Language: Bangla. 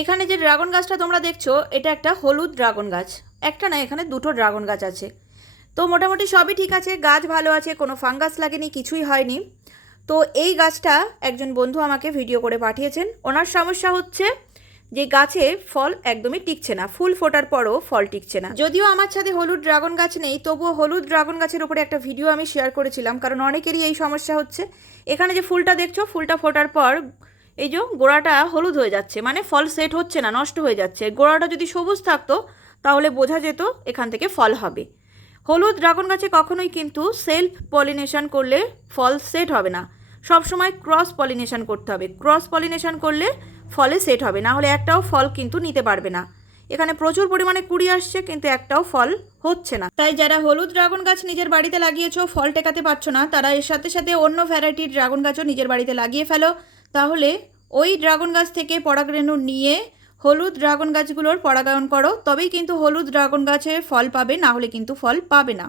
এখানে যে ড্রাগন গাছটা তোমরা দেখছো এটা একটা হলুদ ড্রাগন গাছ। একটা না, এখানে দুটো ড্রাগন গাছ আছে। তো মোটামুটি সবই ঠিক আছে, গাছ ভালো আছে, কোনো ফাঙ্গাস লাগেনি, কিছুই হয়নি। তো এই গাছটা একজন বন্ধু আমাকে ভিডিও করে পাঠিয়েছেন। ওনার সমস্যা হচ্ছে যে গাছে ফল একদমই টিকছে না, ফুল ফোটার পরও ফল টিকছে না। যদিও আমার ছাদে হলুদ ড্রাগন গাছ নেই, তবুও হলুদ ড্রাগন গাছের উপরে একটা ভিডিও আমি শেয়ার করেছিলাম, কারণ অনেকেরই এই সমস্যা হচ্ছে। এখানে যে ফুলটা দেখছো, ফুলটা ফোটার পর এই যে গোড়াটা হলুদ হয়ে যাচ্ছে, মানে ফল সেট হচ্ছে না, নষ্ট হয়ে যাচ্ছে। গোড়াটা যদি সবুজ থাকতো তাহলে বোঝা যেত এখান থেকে ফল হবে। হলুদ ড্রাগন গাছে কখনোই কিন্তু সেলফ পলিনেশন করলে ফল সেট হবে না, সবসময় ক্রস পলিনেশন করতে হবে। ক্রস পলিনেশন করলে ফলে সেট হবে, না হলে একটাও ফল কিন্তু নিতে পারবে না। এখানে প্রচুর পরিমাণে কুড়ি আসছে কিন্তু একটাও ফল হচ্ছে না। তাই যারা হলুদ ড্রাগন গাছ নিজের বাড়িতে লাগিয়েছো, ফল টেকাতে পারছো না, তারা এর সাথে সাথে অন্য ভ্যারাইটির ড্রাগন গাছও নিজের বাড়িতে লাগিয়ে ফেলো। তাহলে ওই ড্রাগন গাছ থেকে পরাগরেণু নিয়ে হলুদ ড্রাগন গাছগুলোর পরাগায়ন করো, তবেই কিন্তু হলুদ ড্রাগন গাছে ফল পাবে, না হলে কিন্তু ফল পাবে না।